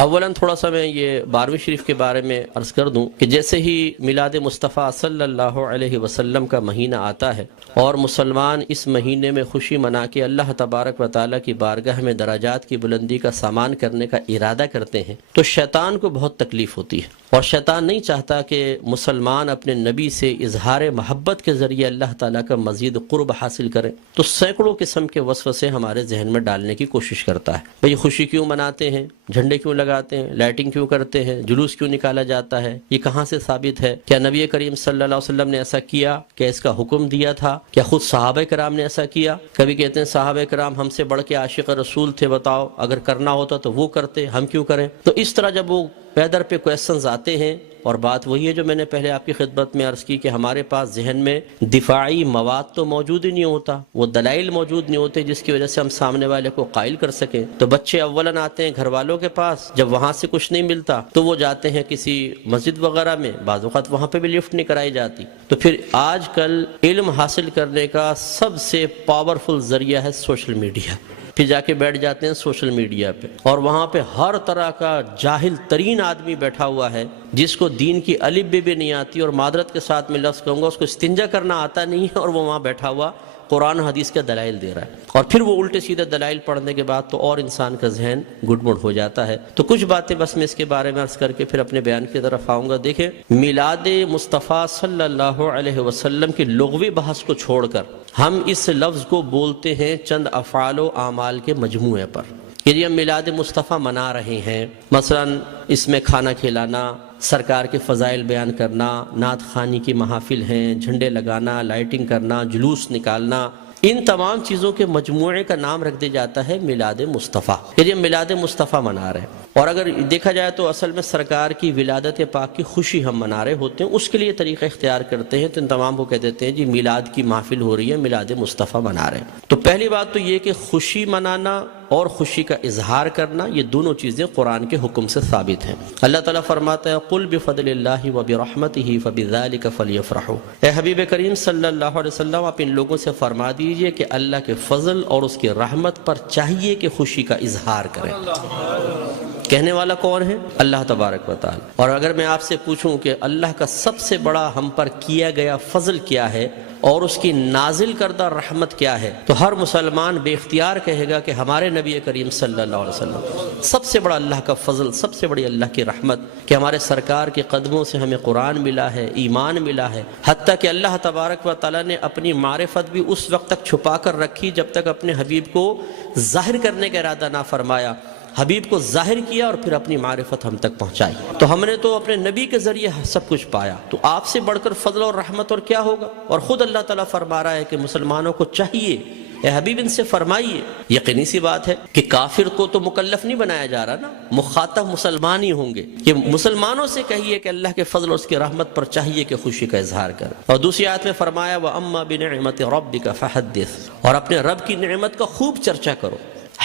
اولاً تھوڑا سا میں یہ 12ویں شریف کے بارے میں عرض کر دوں کہ جیسے ہی میلاد مصطفیٰ صلی اللہ علیہ وسلم کا مہینہ آتا ہے اور مسلمان اس مہینے میں خوشی منا کے اللہ تبارک و تعالیٰ کی بارگاہ میں درجات کی بلندی کا سامان کرنے کا ارادہ کرتے ہیں تو شیطان کو بہت تکلیف ہوتی ہے، اور شیطان نہیں چاہتا کہ مسلمان اپنے نبی سے اظہار محبت کے ذریعے اللہ تعالیٰ کا مزید قرب حاصل کریں، تو سینکڑوں قسم کے وسوسے ہمارے ذہن میں ڈالنے کی کوشش کرتا ہے۔ بھئی خوشی کیوں مناتے ہیں، جھنڈے کیوں لگاتے ہیں، لائٹنگ کیوں کرتے ہیں، جلوس کیوں نکالا جاتا ہے، یہ کہاں سے ثابت ہے؟ کیا نبی کریم صلی اللہ علیہ وسلم نے ایسا کیا؟ کیا اس کا حکم دیا تھا؟ کیا خود صحابہ کرام نے ایسا کیا؟ کبھی کہتے ہیں صحابہ کرام ہم سے بڑھ کے عاشق رسول تھے، بتاؤ اگر کرنا ہوتا تو وہ کرتے، ہم کیوں کریں؟ تو اس طرح جب وہ پیدر پہ کویسچنز آتے ہیں، اور بات وہی ہے جو میں نے پہلے آپ کی خدمت میں عرض کی کہ ہمارے پاس ذہن میں دفاعی مواد تو موجود ہی نہیں ہوتا، وہ دلائل موجود نہیں ہوتے جس کی وجہ سے ہم سامنے والے کو قائل کر سکیں۔ تو بچے اولاً آتے ہیں گھر والوں کے پاس، جب وہاں سے کچھ نہیں ملتا تو وہ جاتے ہیں کسی مسجد وغیرہ میں، بعض اوقات وہاں پہ بھی لفٹ نہیں کرائی جاتی۔ تو پھر آج کل علم حاصل کرنے کا سب سے پاورفل ذریعہ ہے سوشل میڈیا، پھر جا کے بیٹھ جاتے ہیں سوشل میڈیا پہ، اور وہاں پہ ہر طرح کا جاہل ترین آدمی بیٹھا ہوا ہے جس کو دین کی الف بھی نہیں آتی، اور معذرت کے ساتھ میں لفظ کہوں گا اس کو استنجا کرنا آتا نہیں ہے، اور وہ وہاں بیٹھا ہوا قرآن حدیث کے دلائل دے رہا ہے، اور پھر وہ الٹے سیدھے دلائل پڑھنے کے بعد تو اور انسان کا ذہن گڑبڑ ہو جاتا ہے۔ تو کچھ باتیں بس میں اس کے بارے میں عرض کر کے پھر اپنے بیان کی طرف آؤں گا۔ دیکھیں، میلاد مصطفیٰ صلی اللہ علیہ وسلم کی لغوی بحث کو چھوڑ کر ہم اس لفظ کو بولتے ہیں چند افعال و اعمال کے مجموعے پر کہ یہ ہم میلاد مصطفیٰ منا رہے ہیں۔ مثلا اس میں کھانا کھلانا، سرکار کے فضائل بیان کرنا، نعت خوانی کی محافل ہیں، جھنڈے لگانا، لائٹنگ کرنا، جلوس نکالنا، ان تمام چیزوں کے مجموعے کا نام رکھ دیا جاتا ہے میلاد مصطفیٰ، کہ ہم میلاد مصطفیٰ منا رہے ہیں۔ اور اگر دیکھا جائے تو اصل میں سرکار کی ولادت پاک کی خوشی ہم منا رہے ہوتے ہیں، اس کے لیے طریقہ اختیار کرتے ہیں، تو ان تمام کو کہہ دیتے ہیں جی میلاد کی محفل ہو رہی ہے، میلاد مصطفیٰ منا رہے ہیں۔ تو پہلی بات تو یہ کہ خوشی منانا اور خوشی کا اظہار کرنا، یہ دونوں چیزیں قرآن کے حکم سے ثابت ہیں۔ اللہ تعالیٰ فرماتا ہے قل بفضل اللہ وبرحمتہ فبذلک فلیفرحوا، اے حبیب کریم صلی اللہ علیہ وسلم آپ ان لوگوں سے فرما دیجئے کہ اللہ کے فضل اور اس کی رحمت پر چاہیے کہ خوشی کا اظہار کریں۔ کہنے والا کون ہے؟ اللہ تبارک و تعالی۔ اور اگر میں آپ سے پوچھوں کہ اللہ کا سب سے بڑا ہم پر کیا گیا فضل کیا ہے اور اس کی نازل کردہ رحمت کیا ہے، تو ہر مسلمان بے اختیار کہے گا کہ ہمارے نبی کریم صلی اللہ علیہ وسلم سب سے بڑا اللہ کا فضل، سب سے بڑی اللہ کی رحمت کہ ہمارے سرکار کے قدموں سے ہمیں قرآن ملا ہے، ایمان ملا ہے، حتیٰ کہ اللہ تبارک و تعالیٰ نے اپنی معرفت بھی اس وقت تک چھپا کر رکھی جب تک اپنے حبیب کو ظاہر کرنے کا ارادہ نہ فرمایا۔ حبیب کو ظاہر کیا اور پھر اپنی معرفت ہم تک پہنچائی، تو ہم نے تو اپنے نبی کے ذریعے سب کچھ پایا، تو آپ سے بڑھ کر فضل اور رحمت اور کیا ہوگا؟ اور خود اللہ تعالیٰ فرما رہا ہے کہ مسلمانوں کو چاہیے، اے حبیب ان سے فرمائیے۔ یقینی سی بات ہے کہ کافر کو تو مکلف نہیں بنایا جا رہا نا، مخاطب مسلمان ہی ہوں گے، کہ مسلمانوں سے کہیے کہ اللہ کے فضل اور اس کی رحمت پر چاہیے کہ خوشی کا اظہار کریں۔ اور دوسری آیت میں فرمایا وَأَمَّا بِنِعْمَةِ رَبِّكَ فَحَدِّثْ، اور اپنے رب کی نعمت کا خوب چرچا کرو۔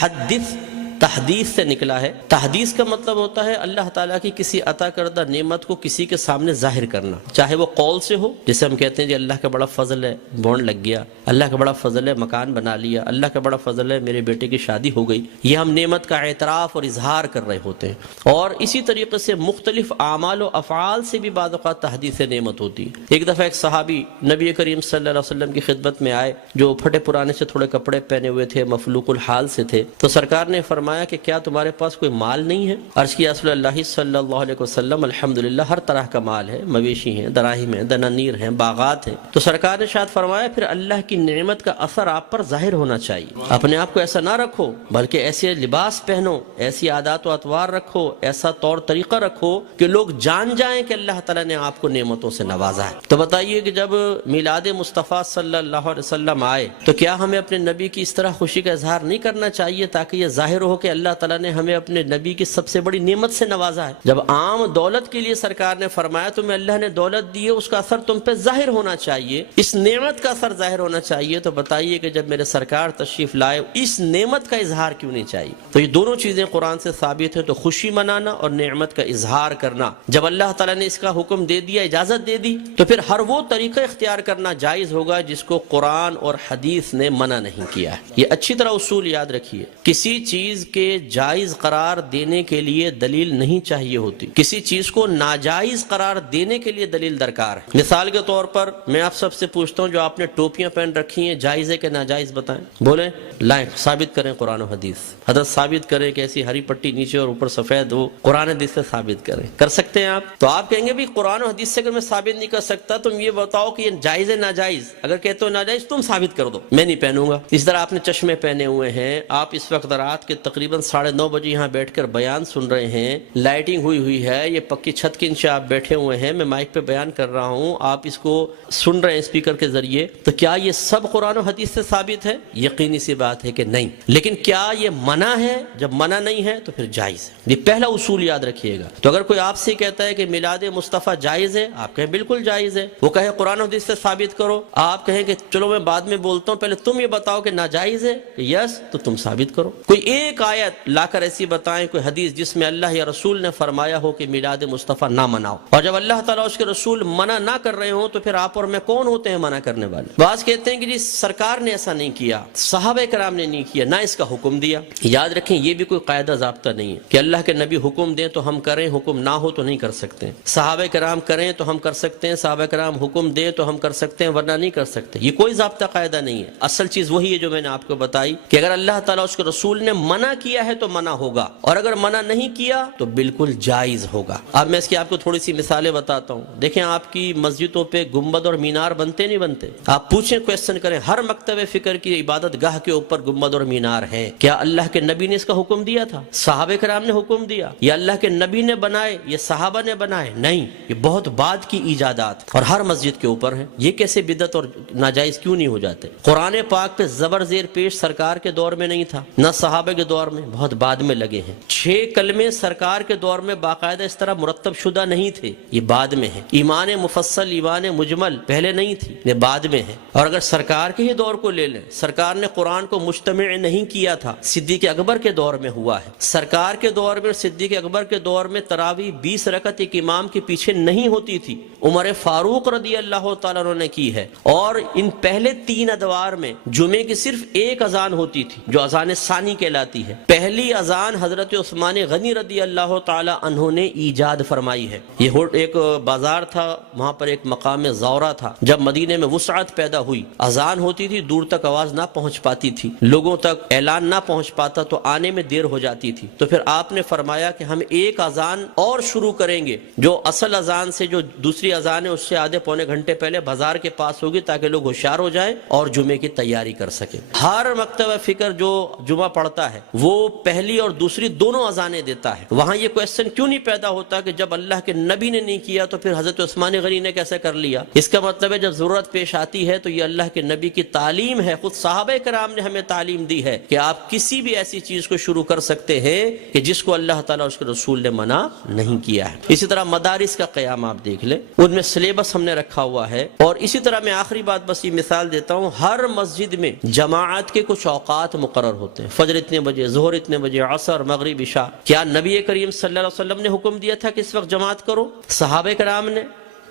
حدث تحدیث سے نکلا ہے۔ تحدیث کا مطلب ہوتا ہے اللہ تعالیٰ کی کسی عطا کردہ نعمت کو کسی کے سامنے ظاہر کرنا، چاہے وہ قول سے ہو، جسے ہم کہتے ہیں جی اللہ کا بڑا فضل ہے بونڈ لگ گیا، اللہ کا بڑا فضل ہے مکان بنا لیا، اللہ کا بڑا فضل ہے میرے بیٹے کی شادی ہو گئی، یہ ہم نعمت کا اعتراف اور اظہار کر رہے ہوتے ہیں۔ اور اسی طریقے سے مختلف اعمال و افعال سے بھی بعض اوقات تحدیث نعمت ہوتی ہے۔ ایک دفعہ ایک صحابی نبی کریم صلی اللہ علیہ وسلم کی خدمت میں آئے، جو پھٹے پرانے سے تھوڑے کپڑے پہنے ہوئے تھے، مفلوق الحال سے تھے، تو سرکار نے فرمایا کہ کیا تمہارے پاس کوئی مال نہیں ہے؟ عرض کیا رسول اللہ صلی اللہ علیہ وسلم الحمدللہ ہر طرح کا مال ہے، مویشی ہیں، دراہیم ہیں، دنانیر ہیں، باغات ہیں۔ تو سرکار نے شاید فرمایا پھر اللہ کی نعمت کا اثر آپ پر ظاہر ہونا چاہیے، اپنے آپ کو ایسا نہ رکھو بلکہ ایسے لباس پہنو، ایسی عادات و اطوار رکھو، ایسا طور طریقہ رکھو کہ لوگ جان جائیں کہ اللہ تعالیٰ نے آپ کو نعمتوں سے نوازا ہے۔ تو بتائیے کہ جب میلاد مصطفیٰ صلی اللہ علیہ وسلم آئے تو کیا ہمیں اپنے نبی کی اس طرح خوشی کا اظہار نہیں کرنا چاہیے تاکہ یہ ظاہر ہو کہ اللہ تعالیٰ نے ہمیں اپنے نبی کی سب سے بڑی نعمت سے نوازا ہے؟ جب عام دولت کے لیے سرکار نے فرمایا تمہیں اللہ نے دولت دی ہے، اس کا اثر تم پہ ظاہر ہونا چاہیے، اس نعمت کا اثر ظاہر ہونا چاہیے، تو بتائیے کہ جب میرے سرکار تشریف لائے اس نعمت کا اظہار کیوں نہیں چاہیے؟ تو یہ دونوں چیزیں قرآن سے ثابت ہیں، تو خوشی منانا اور نعمت کا اظہار کرنا، جب اللہ تعالیٰ نے اس کا حکم دے دیا، اجازت دے دی، تو پھر ہر وہ طریقہ اختیار کرنا جائز ہوگا جس کو قرآن اور حدیث نے منع نہیں کیا ہے۔ یہ اچھی طرح اصول یاد رکھیے، کسی چیز کے جائز قرار دینے کے لیے دلیل نہیں چاہیے ہوتی، کسی چیز کو ناجائز قرار دینے کے لیے دلیل درکار ہے۔ مثال کے طور پر میں آپ سب سے پوچھتا ہوں، جو آپ نے ٹوپیاں پہن رکھی ہیں جائز ہے کہ ناجائز بتائیں؟ بولیں، لائیں، ثابت کریں قرآن و حدیث۔ حضرت ثابت کریں کہ ایسی ہری پٹی نیچے اور اوپر سفید ہو، قرآن حدیث سے ثابت کریں۔ کر سکتے ہیں آپ؟ تو آپ کہیں گے بھی قرآن و حدیث سے اگر میں ثابت نہیں کر سکتا تم یہ بتاؤ کہ یہ جائز ہے ناجائز؟ اگر کہتے ہو ناجائز تم ثابت کر دو، میں نہیں پہنوں گا۔ اس طرح آپ نے چشمے پہنے ہوئے ہیں، آپ اس وقت رات کے تقریباً 9:30 بجے یہاں بیٹھ کر بیان سن رہے ہیں، لائٹنگ ہوئی ہے، یہ پکی چھت کے نیچے آپ بیٹھے ہوئے ہیں، میں مائک پہ بیان کر رہا ہوں، آپ اس کو سن رہے ہیں اسپیکر کے ذریعے، تو کیا یہ سب قرآن و حدیث سے ثابت ہے؟ یقینی سی بات ہے کہ نہیں۔ لیکن کیا یہ منع ہے؟ جب منع نہیں ہے تو پھر جائز ہے۔ یہ پہلا اصول یاد رکھیے گا۔ تو اگر کوئی آپ سے کہتا ہے کہ میلاد مصطفیٰ جائز ہے، آپ کہیں بالکل جائز ہے، وہ کہے قرآن و حدیث سے ثابت کرو، آپ کہیں کہ چلو میں بعد میں بولتا ہوں، پہلے تم یہ بتاؤ کہ ناجائز ہے کہ یس، تو تم ثابت کرو۔ کوئی ایک آیت لا کر ایسی بتائیں، کوئی حدیث جس میں اللہ یا رسول نے فرمایا ہو کہ میلاد مصطفیٰ نہ مناؤ، اور جب اللہ تعالیٰ اس کے رسول منع نہ کر رہے ہوں تو پھر آپ اور میں کون ہوتے ہیں منع کرنے والے؟ بعض کہتے ہیں کہ جی سرکار نے ایسا نہیں کیا، صحابہ کرام نے نہیں کیا، نہ اس کا حکم دیا۔ یاد رکھیں یہ بھی کوئی قاعدہ ضابطہ نہیں ہے کہ اللہ کے نبی حکم دیں تو ہم کریں، حکم نہ ہو تو نہیں کر سکتے۔ صحابہ کرام کریں تو ہم کر سکتے ہیں، صحابہ کرام حکم دیں تو ہم کر سکتے ہیں، ورنہ نہیں کر سکتے۔ یہ کوئی ضابطہ قاعدہ نہیں ہے۔ اصل چیز وہی ہے جو میں نے آپ کو بتائی کہ اگر اللہ تعالیٰ اس کے رسول نے منع کیا ہے تو منع ہوگا، اور اگر منع نہیں کیا تو بالکل جائز ہوگا۔ اب میں اس کی آپ کو تھوڑی سی مثالیں بتاتا ہوں۔ دیکھیں آپ کی مسجدوں پہ گنبد اور مینار بنتے نہیں بنتے؟ آپ پوچھیں، کویسچن کریں، ہر مکتب فکر کی عبادت گاہ کے اوپر گنبد اور مینار ہے، کیا اللہ کے نبی نے اس کا حکم دیا تھا؟ صحابہ کرام نے حکم دیا؟ یا اللہ کے نبی نے بنائے یا صحابہ نے بنائے؟ نہیں، یہ بہت بعد کی ایجادات اور ہر مسجد کے اوپر ہیں۔ یہ کیسے بدعت اور ناجائز کیوں نہیں ہو جاتے؟ قرآن پاک پہ زبر زیر پیش سرکار کے دور میں نہیں تھا، نہ صحابہ کے دور میں، بہت بعد میں لگے ہیں۔ 6 کلمے سرکار کے دور میں باقاعدہ اس طرح مرتب شدہ نہیں تھے، یہ بعد میں ہے۔ ایمان مفصل، ایمان مجمل پہلے نہیں تھی، یہ بعد میں ہے۔ اور اگر سرکار کے ہی دور کو لے لیں، سرکار نے قرآن کو مجتمع نہیں کیا تھا، صدیق اکبر کے دور میں ہوا ہے۔ سرکار کے دور میں، صدیق اکبر کے دور میں تراویح 20 رکعت ایک امام کے پیچھے نہیں ہوتی تھی، عمر فاروق رضی اللہ تعالیٰ عنہ نے کی ہے۔ اور ان پہلے 3 ادوار میں جمعے کی صرف ایک اذان ہوتی تھی جو اذان ثانی کہلاتی ہے۔ پہلی اذان حضرت عثمان غنی رضی اللہ تعالیٰ عنہ نے ایجاد فرمائی ہے۔ یہ ایک بازار تھا، وہاں پر ایک مقام زورہ تھا۔ جب مدینے میں وسعت پیدا ہوئی، اذان ہوتی تھی، دور تک آواز نہ پہنچ پاتی تھی، لوگوں تک اعلان نہ پہنچ پاتا تو آنے میں دیر ہو جاتی تھی۔ تو پھر آپ نے فرمایا کہ ہم ایک اذان اور شروع کریں گے جو اصل اذان سے، جو دوسری اذان ہے اس سے آدھے پونے گھنٹے پہلے بازار کے پاس ہوگی، تاکہ لوگ ہوشیار ہو جائیں اور جمعے کی تیاری کر سکیں۔ ہر مکتبہ فکر جو جمعہ پڑھتا ہے وہ پہلی اور دوسری دونوں اذانیں دیتا ہے۔ وہاں یہ کویسچن کیوں نہیں پیدا ہوتا کہ جب اللہ کے نبی نے نہیں کیا تو پھر حضرت عثمان غنی نے کیسے کر لیا؟ اس کا مطلب ہے جب ضرورت پیش آتی ہے تو یہ اللہ کے نبی کی تعلیم ہے، خود صحابہ کرام نے ہمیں تعلیم دی ہے کہ آپ کسی بھی ایسی چیز کو شروع کر سکتے ہیں کہ جس کو اللہ تعالیٰ اس کے رسول نے منع نہیں کیا ہے۔ اسی طرح مدارس کا قیام آپ دیکھ لیں، ان میں سلیبس ہم نے رکھا ہوا ہے۔ اور اسی طرح میں آخری بات بس یہ مثال دیتا ہوں، ہر مسجد میں جماعت کے کچھ اوقات مقرر ہوتے ہیں، فجر اتنے بجے، ظہر اتنے بجے، عصر، مغرب، عشاء۔ کیا نبی کریم صلی اللہ علیہ وسلم نے حکم دیا تھا کہ اس وقت جماعت کرو؟ صحابہ کرام نے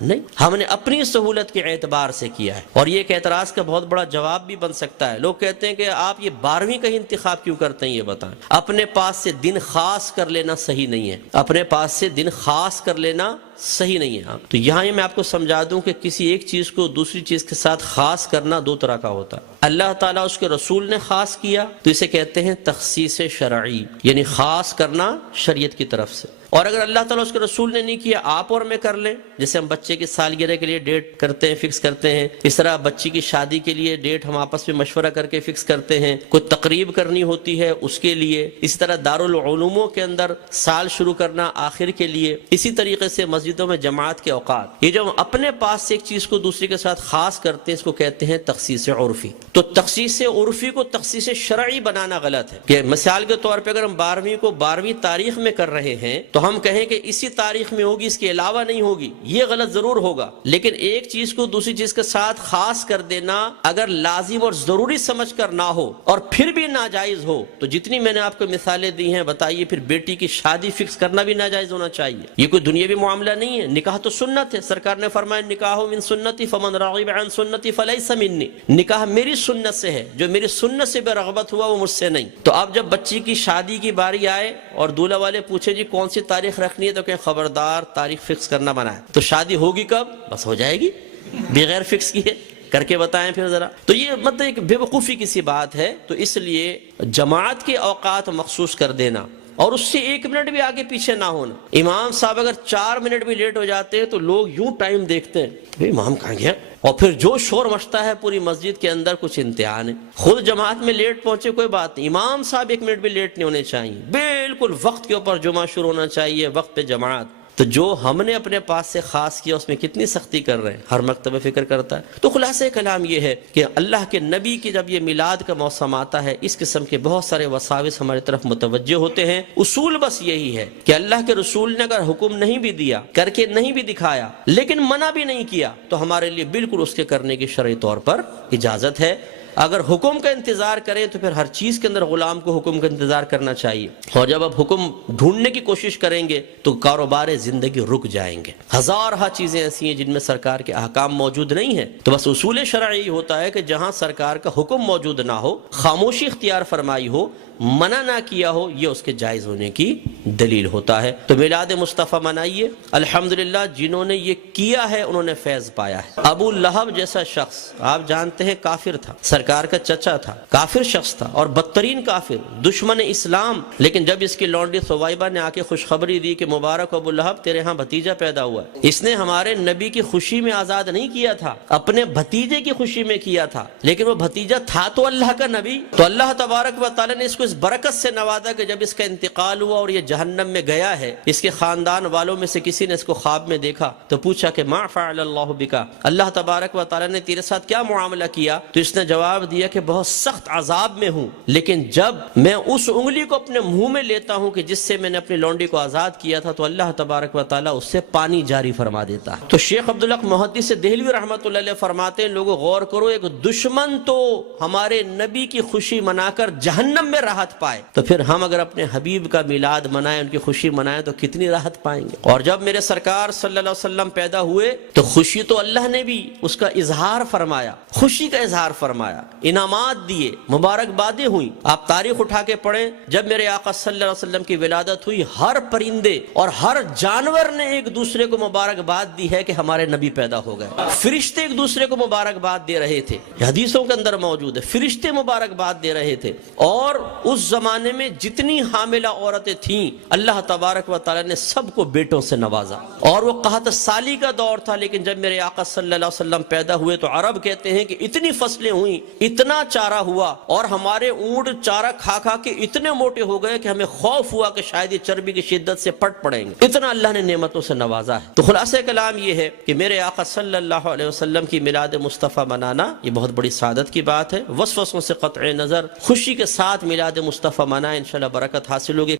نہیں، ہم نے اپنی سہولت کے اعتبار سے کیا ہے۔ اور یہ ایک اعتراض کا بہت بڑا جواب بھی بن سکتا ہے۔ لوگ کہتے ہیں کہ آپ یہ 12ویں کا ہی انتخاب کیوں کرتے ہیں؟ یہ بتائیں۔ اپنے پاس سے دن خاص کر لینا صحیح نہیں ہے، اپنے پاس سے دن خاص کر لینا صحیح نہیں ہے۔ تو یہاں میں آپ کو سمجھا دوں کہ کسی ایک چیز کو دوسری چیز کے ساتھ خاص کرنا 2 طرح کا ہوتا ہے۔ اللہ تعالیٰ اس کے رسول نے خاص کیا تو اسے کہتے ہیں تخصیص شرعی، یعنی خاص کرنا شریعت کی طرف سے۔ اور اگر اللہ تعالیٰ اس کے رسول نے نہیں کیا، آپ اور میں کر لیں، جیسے ہم بچے کی سالگرہ کے لیے ڈیٹ کرتے ہیں، فکس کرتے ہیں، اس طرح بچی کی شادی کے لیے ڈیٹ ہم آپس میں مشورہ کر کے فکس کرتے ہیں، کوئی تقریب کرنی ہوتی ہے اس کے لیے، اسی طرح دارالعلوموں کے اندر سال شروع کرنا آخر کے لیے، اسی طریقے سے مسجدوں میں جماعت کے اوقات۔ یہ جو اپنے پاس سے ایک چیز کو دوسری کے ساتھ خاص کرتے ہیں، اس کو کہتے ہیں تخصیص عرفی۔ تو تخصیص عرفی کو تخصیص شرعی بنانا غلط ہے۔ کہ مثال کے طور پہ اگر ہم 12ویں کو 12ویں تاریخ میں کر رہے ہیں تو ہم کہیں کہ اسی تاریخ میں ہوگی، اس کے علاوہ نہیں ہوگی، یہ غلط ضرور ہوگا. لیکن ایک چیز کو دوسری چیز کے ساتھ خاص کر دینا اگر لازم اور ضروری سمجھ کر نہ ہو اور پھر بھی ناجائز ہو، تو جتنی میں نے آپ کو مثالیں دی ہیں بتائیے، پھر بیٹی کی شادی فکس کرنا بھی ناجائز ہونا چاہیے. یہ کوئی دنیاوی معاملہ نہیں ہے. نکاح تو سنت ہے. سرکار نے فرمایا نکاح من سنتی فمن راغب عن سنتی فلیس منی. نکاح میری سنت سے ہے، جو میری سنت سے بے رغبت ہوا وہ مجھ سے نہیں. تو اب جب بچی کی شادی کی باری آئے اور دولہا والے پوچھے جی کون سی تاریخ رکھنی ہے، تو کہ خبردار تاریخ فکس کرنا منع ہے. تو شادی ہوگی کب؟ بس ہو جائے گی بغیر فکس کیے. کر کے بتائیں پھر ذرا. تو یہ مطلب ایک بے وقوفی کی سی بات ہے. تو اس لیے جماعت کے اوقات مخصوص کر دینا اور اس سے 1 منٹ بھی آگے پیچھے نہ ہونا. امام صاحب اگر 4 منٹ بھی لیٹ ہو جاتے ہیں تو لوگ یوں ٹائم دیکھتے ہیں، امام کہاں گیا، اور پھر جو شور مچتا ہے پوری مسجد کے اندر، کچھ امتحان ہے. خود جماعت میں لیٹ پہنچے کوئی بات نہیں، امام صاحب 1 منٹ بھی لیٹ نہیں ہونے چاہیے. بالکل وقت کے اوپر جمعہ شروع ہونا چاہیے، وقت پہ جماعت. تو جو ہم نے اپنے پاس سے خاص کیا اس میں کتنی سختی کر رہے ہیں، ہر مکتبہ فکر کرتا ہے. تو خلاصہ کلام یہ ہے کہ اللہ کے نبی کی جب یہ میلاد کا موسم آتا ہے، اس قسم کے بہت سارے وساوس ہماری طرف متوجہ ہوتے ہیں. اصول بس یہی ہے کہ اللہ کے رسول نے اگر حکم نہیں بھی دیا، کر کے نہیں بھی دکھایا، لیکن منع بھی نہیں کیا، تو ہمارے لیے بالکل اس کے کرنے کی شرعی طور پر اجازت ہے. اگر حکم کا انتظار کریں تو پھر ہر چیز کے اندر غلام کو حکم کا انتظار کرنا چاہیے. اور جب آپ حکم ڈھونڈنے کی کوشش کریں گے تو کاروبار زندگی رک جائیں گے. ہزارہ چیزیں ایسی ہیں جن میں سرکار کے احکام موجود نہیں ہیں. تو بس اصول شرعی ہوتا ہے کہ جہاں سرکار کا حکم موجود نہ ہو، خاموشی اختیار فرمائی ہو، منع نہ کیا ہو، یہ اس کے جائز ہونے کی دلیل ہوتا ہے. تو میلاد مصطفیٰ منائیے. الحمدللہ جنہوں نے یہ کیا ہے انہوں نے فیض پایا ہے. ابو لہب جیسا شخص آپ جانتے ہیں کافر تھا، سرکار کا چچا تھا، کافر شخص تھا اور بدترین کافر، دشمن اسلام. لیکن جب اس کی لونڈی ثویبہ نے آ کے خوشخبری دی کہ مبارک ابو لہب تیرے ہاں بھتیجا پیدا ہوا ہے، اس نے ہمارے نبی کی خوشی میں آزاد نہیں کیا تھا، اپنے بھتیجے کی خوشی میں کیا تھا. لیکن وہ بھتیجا تھا تو اللہ کا نبی. تو اللہ تبارک و تعالی نے اس کو اس برکت سے نوازا کہ جب اس کا انتقال ہوا اور یہ جہنم میں گیا ہے، اس کے خاندان والوں میں سے کسی نے اس کو خواب میں دیکھا تو پوچھا کہ ما فعل اللہ بکا، اللہ تبارک و تعالی نے تیرے ساتھ کیا معاملہ کیا؟ تو اس نے جواب دیا کہ بہت سخت عذاب میں ہوں، لیکن جب میں اس انگلی کو اپنے منہ میں لیتا ہوں کہ جس سے میں نے اپنی لونڈی کو آزاد کیا تھا، تو اللہ تبارک و تعالی اس سے پانی جاری فرما دیتا ہے. تو شیخ عبدالحق محدث دہلوی رحمۃ اللہ علیہ فرماتے ہیں لوگوں غور کرو، ایک دشمن تو ہمارے نبی کی خوشی منا کر جہنم میں راحت پائے، تو پھر ہم اگر اپنے حبیب کا میلاد منائیں، ان کی خوشی منائیں، تو کتنی راحت پائیں گے. اور جب میرے سرکار صلی اللہ علیہ وسلم پیدا ہوئے تو خوشی تو اللہ نے بھی اس کا اظہار فرمایا، خوشی کا اظہار فرمایا، انعامات دیے، مبارکبادیں ہوئیں. آپ تاریخ اٹھا کے پڑھیں، جب میرے آقا صلی اللہ علیہ وسلم کی ولادت ہوئی، ہر پرندے اور ہر جانور نے ایک دوسرے کو مبارکباد دی ہے کہ ہمارے نبی پیدا ہو گئے. فرشتے ایک دوسرے کو مبارکباد دے رہے تھے، حدیثوں کے اندر موجود ہے، فرشتے مبارکباد دے رہے تھے. اور اس زمانے میں جتنی حاملہ عورتیں تھیں اللہ تبارک و تعالی نے سب کو بیٹوں سے نوازا. اور وہ قحط سالی کا دور تھا، لیکن جب میرے آقا صلی اللہ علیہ وسلم پیدا ہوئے تو عرب کہتے ہیں کہ اتنی فصلیں ہوئیں، اتنا چارہ ہوا، اور ہمارے اونٹ چارہ کھا کھا کے اتنے موٹے ہو گئے کہ ہمیں خوف ہوا کہ شاید یہ چربی کی شدت سے پٹ پڑیں گے. اتنا اللہ نے نعمتوں سے نوازا ہے. تو خلاصہ کلام یہ ہے کہ میرے آقا صلی اللہ علیہ وسلم کی میلاد مصطفیٰ منانا یہ بہت بڑی سعادت کی بات ہے. وسوسوں سے قطع نظر خوشی کے ساتھ میلاد مصطفیٰ منائیں، انشاءاللہ برکت حاصل ہوگی.